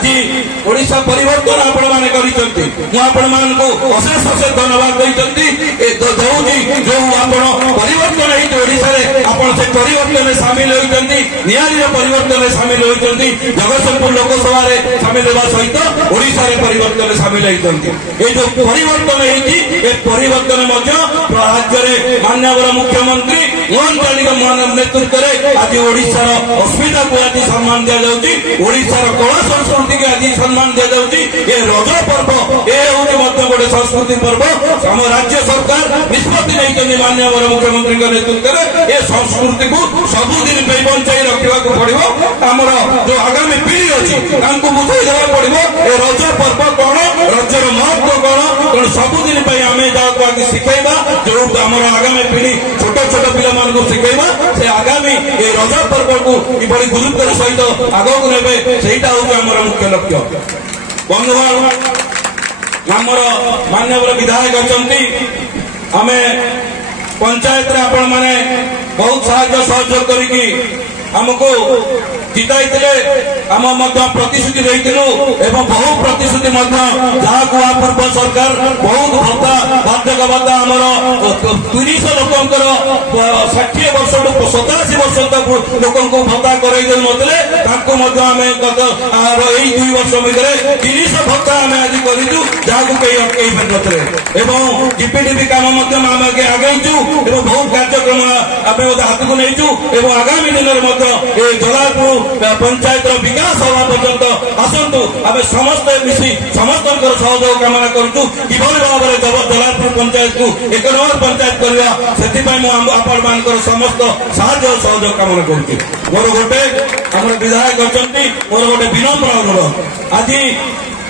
आज ओडिशा परिवर्तन आपण माने करिसंती आपण मानको अशेष अशेष धन्यवाद देइसंती जो आपण परिवर्तन है ओडिशा रे आपण से परिवर्तन में शामिल होइसंती नियारी परिवर्तन में शामिल होइसंती जगतसिंहपुर लोकसभा रे शामिल होबा सहित ओडिशा रे परिवर्तन में शामिल होइसंती ए जो परिवर्तन है ए परिवर्तन मध्य राज्य रे माननीय मुख्यमंत्री मोहन चालिक नेतृत्व रे आज ओडिशा अस्मिता को आज सम्मान दिया जाउची ओडिशा कला संस्कृति के आज सम्मान दिया जाउची ए रज पर्व ए होचे मध्य गोटे संस्कृति पर्व हम राज्य सरकार निष्पत्ति नहीं माननीय मुख्यमंत्री नेतृत्व में ए संस्कृति को सबुदिन बंचाई रखा पड़ो आमर जो आगामी पीढ़ी अच्छी बुझाई देवा पड़ो ए रज पर्व कौन रजर महत्व कौन तेणु सबुदिन आम जहाँ आगे शिखेबा जो आम आगामी पीढ़ी छोट छोट पिला शिखेबा से आगामी ए रज पर्व को किभली गुरुत्वर सहित आगक ने सहीटा हूँ आम मुख्य लक्ष्य बंधुगण आमर माननीय विधायक अच्छा आम पंचायत आपण मैंने बहुत साहाय्य सहयोग करी आमको जिताई आम प्रतिश्रुति देइथिलु एवं बहु प्रतिश्रुति जहाँ पूर्व सरकार बहुत भत्ता बार्धक्य भत्ता आमर 30 लोकंकर 60 वर्ष 87 वर्ष तक लोक भत्ता करई नथिले तांको आम गत 2 वर्ष भितर 30 भत्ता आम आज करूँ जहाँ कई अटकई पारे एवं डीपीडीपी काम आम आगेचु एवं बहुत कार्यक्रम आम हाथ को नहींचु एवं आगामी दिन में जलालपुर पंचायत विकास हवा पर्यंत आसतु आम समस्त मिसी समस्त सहयोग कामना करूँ किभली भाव में जलालपुर पंचायत को 1 नंबर पंचायत करवा से आपण मान समस्त साहाय्य सहयोग कामना करुँ मोर गोटे आम विधायक अच्छा मोर गोटे विनम्र अनुरोध आज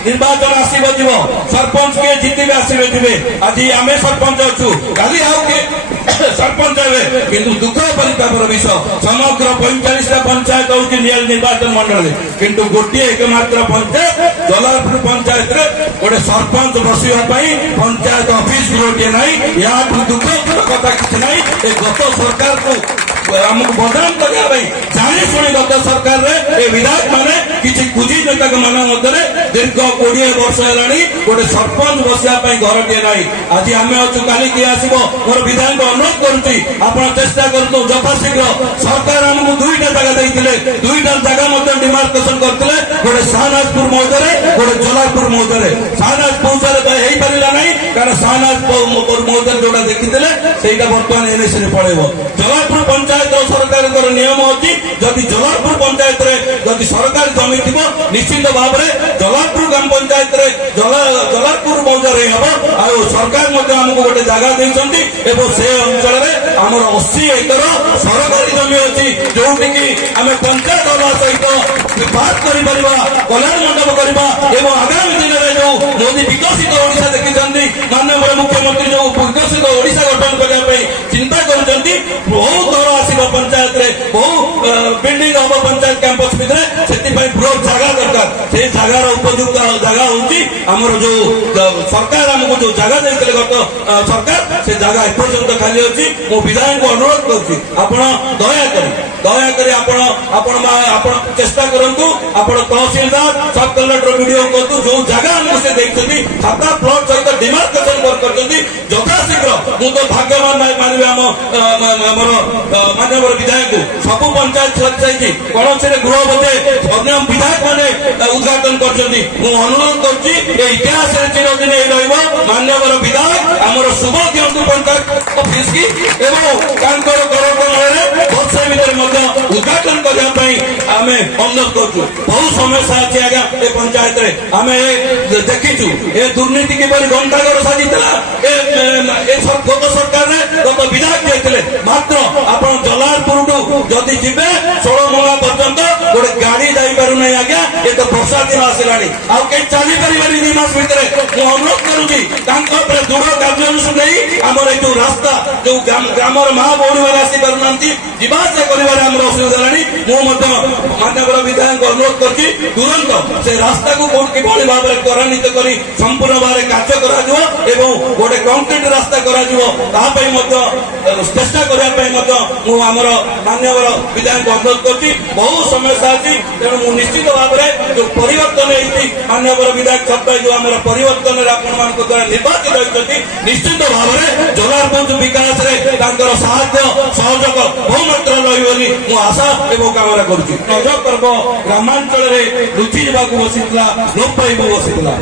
निर्वाचन आसब जीव सरपंच के जितने आसवे थे आज आम सरपंच अच्छु काली आउ किए सरपंच हे किंतु दुख परितापर विषय समग्र 45टा पंचायत हूँ निर्वाचन मंडल किंतु गोटे एकमात्र पंचायत जलालपुर पंचायत गोटे सरपंच बसवाई पंचायत ऑफिस गोटे ना या दुख कथा किसी ना गत सरकार को आमको बदनाम करने जानी शुणी गत सरकार रे विधायक माने किसी कुजी नेता मान दीर्घ 20 वर्ष है गोटे सरपंच बसवाई घर टे ना आज आम अच्छु काली किए आसब मोर विधायक अनुरोध करुच्ची आप चेष्टा करूँ यथाशीघ्र सरकार आमको 2टा जगह देते 2टा जगह डिमार्केशन करते गोटे शाहनाजपुर मौजारे गोटे जलालपुर मौजारे शाहनाजपुर हो पारा ना कारण शाहनाजपुर मौजार जोटा देखी से बर्तमान एनएसी पड़ेब जलालपुर पंचायत सरकार नियम अच्छी जदि जलालपुर पंचायत जदि सरकारी जमी थी निश्चित भाव में जलालपुर ग्राम पंचायत जलालपुर मौजारे हम आ सरकार आमको गोटे जगह देते से अंचल में आमर 80 एकर सरकारी जमी अच्छी जोटि आम पंचायत हवा सहित बात कर कल्याण मंडप करवा एवं आगामी दिन में जो मोदी विकसित ओडिशा देखी माननीय मुख्यमंत्री जो विकसित ओडिशा गठन करने चिंता कर बहुत घर आसब पंचायत बहु बिल्डिंग हम पंचायत कैंपस भितर से बृहत जगह दरकार से जगार उपयुक्त जगह हूँ आमर जो सरकार आमको जो जगह देते गत सरकार से जगह एपर्यंत खाली अच्छी मो विधायक को अनुरोध करुँ दयाकोरी चेष्टा करूँ आप तहसीलदार सब कलेक्टर वीडियो करूँ जो जगह आमको से देखते 7 प्लॉट सहित डिमार्केशन कर यथाशीघ्र मुझे भाग्यवान मानवी आमर माननीय विधायक सब पंचायत सजाई कौन से गृह बोधे अन्य विधायक मैंने उद्घाटन कर अनुरोध कर इतिहास चिरदिन माननीय विधायक आमर शुभ दिंतु पंचायत ऑफिस की वर्षे भितर उद्घाटन करने आम अनुरोध करूँ बहुत समस्या अच्छी आज्ञा ए पंचायत आम देखीचु ए दुर्नीति किपरि गंडागर साजिला गत सरकार गत विधायक जाते मात्र आप जलालपुर जदि जी 16 मंगा पर्यंत गोटे गाड़ी जापारूना आज्ञा ये तो वर्षा दिन आसला आउ कहीं चली पारे 2 मास भितर अनुरोध करुँगी दृढ़ कार्यानुष्ठान नहीं आमर जो रास्ता जो ग्रामर माँ भौणी मैंने आसीपारूना जावासा कर असुविधा माननीय विधायक अनुरोध कर तुरंत से रास्ता को किभली भाव में त्वरान्वित कर संपूर्ण भाव में कार्य कर गोटे कंक्रीट रास्ता कर चेष्टा करने माननीय विधायक अनुरोध कर बहुत समस्या अच्छी तेणु निश्चित भाव में जो परिवर्तन होती माननीय विधायक सत्ता जो आम परिवर्तन आपण मान द्वारा निर्वाचित होती निश्चित भाव में जलारपुर विकास साहाय्य सहयोग बहुमात्र रही आशा एवं कामना करुच्ची रज पर्व ग्रामांचल लुचि जावाक बसीला लोप पाइब बसीला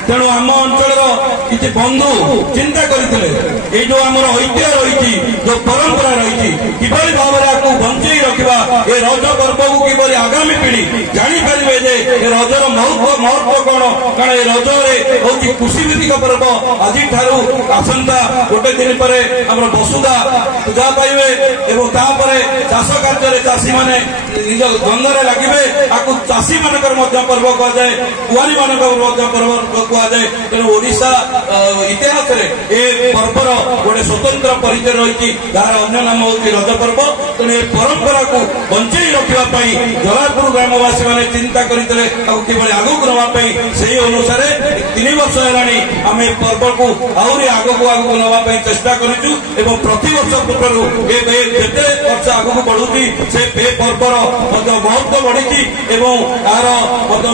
तेणु आम अंचल किसी बंधु चिंता करते जो आम ऐतिह्य रही जो परंपरा रही किभली भाव में बंचे रखा ये रज पर्व को किभली आगामी पीढ़ी जापर जे रजर महत्व कौन कारण ये रजरे हूँ कृषि भित्तिक पर्व आज आसंता गोटे दिन पर आम वसुधा पूजा पाइबे और चाष कार्य चाषी मैंने निज द्वंद्वे लगे आपको चाषी मान पर्व कहुए कुआरी मान पर्व कहुए तेणु ओडिशा इतिहास पर्वर गोटे स्वतंत्र परिचय रही जार अन्य नाम हूँ रज पर्व तेणु ये परंपरा को बंचे रखापी जलारपुर ग्रामवासी मैंने चिंता करते किभली आगक नापी से अनुसार 3 वर्ष है आम पर्व को आहरी आगक आगक नापी चेष्टा करूँ प्रतिवर्ष पूर्व जेते वर्ष आगक बढ़ुची से पर्वर महत्व बढ़ी यार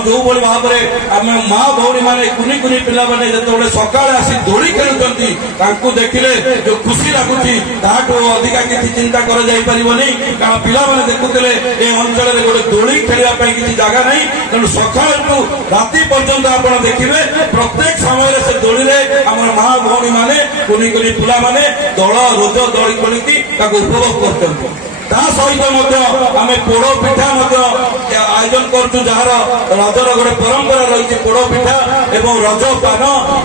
जो भाव में आम माँ भौणी मैंने कुनी कुनी पिला मैंने जो सका आसी दोली खेलुंट देखिले जो खुशी लगुच अधिका किसी चिंता कर कारण पिला देखुले ये अंचल में गोटे दोली खेलने किसी जगह नहीं तेणु सका राति पर्यंत आप देखिए प्रत्येक समय से दोली में आम माँ भौणी मैंने कुनी कुनी पिला मैंने दल रोज दली खोलिकी उपभोग कर सहित आम पोड़ पिठा आयोजन करूँ जार रजर गोटे परंपरा रही पोड़ पिठा एवं रज पान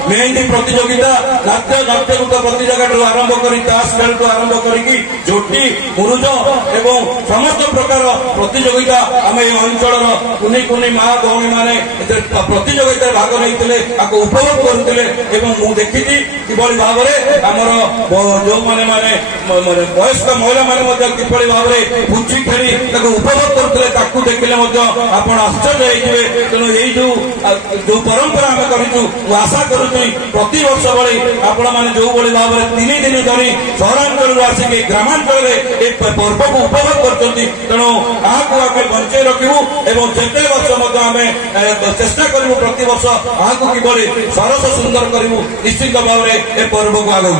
मेहंदी प्रतियोगिता नाट्य नाट्यगीत प्रतियोगिता आरंभ कर ताश खेल आरंभ करी झोटी मुरुज एवं समस्त प्रकार प्रतियोगिता आम ये अंचल कुनी कुनी माँ भौणी मैंने प्रतियोगिता भाग नहीं उपभोग करुले मुझे देखी किभली भाव में आमर जो मैंने वयस्क महिला मैंने किभली भाव में पुची खेली उपभोग करते देखिले आप आश्चर्य होते तेणु यही जो परंपरा आम करूँ आशा करुँ प्रति वर्ष भली आपण मैंने जो भाव में 3 दिन धरी सहरांचल आसिक ग्रामांचल पर्व को उपभोग करते तेणु यहाँ आम बंचे रखू और जिते वर्ष आम चेष्टा करूँ प्रति वर्ष यहाँ किभली सरस सुंदर करूँ निश्चित भाव में पर्व को आगे